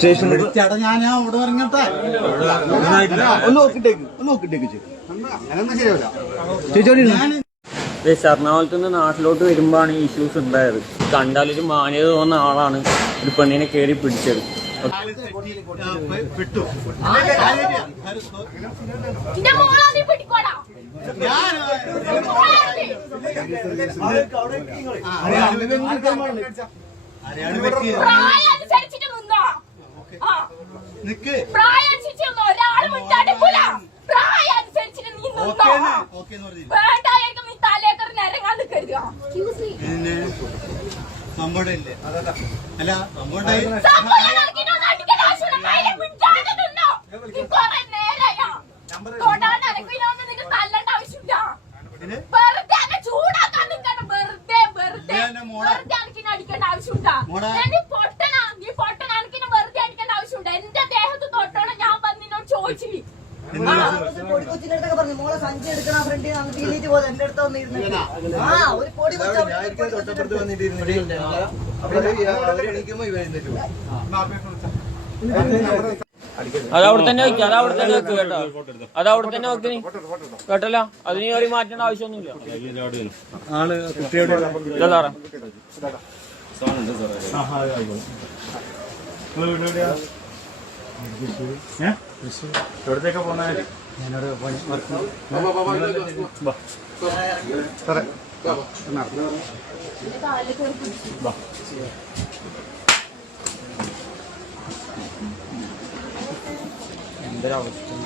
ചേട്ടാ ഞാൻ അവിടെ ഇറങ്ങട്ടെ നോക്കിട്ടേക്ക് എറണാകുളത്ത് നിന്ന് നാട്ടിലോട്ട് വരുമ്പോഴാണ് ഈ ഇഷ്യൂസ് ഉണ്ടായത്. കണ്ടാലൊരു മാന്യത തോന്നുന്ന ആളാണ് ഒരു പെണ്ണിനെ കയറി പിടിച്ചത്. നമ്മുടെ ഇല്ലേ അല്ല നമ്മുടെ മോളെ സഞ്ചി എടുക്കണ ഫ്രണ്ട് തീയിട്ട് പോലെ എന്റെ അടുത്ത് വന്നിരുന്നു. ആ ഒരു പൊടി അതവിടെ തന്നെ വെക്കുക, അതവിടെ തന്നെ വെക്ക് കേട്ടോ, അതവിടെ തന്നെ വെക്ക് നീ കേട്ടല്ലോ. അതിന് കയറി മാറ്റേണ്ട ആവശ്യമൊന്നുമില്ല. എവിടത്തേക്കാ പോന്നെ? എന്തൊരവസ്ഥ.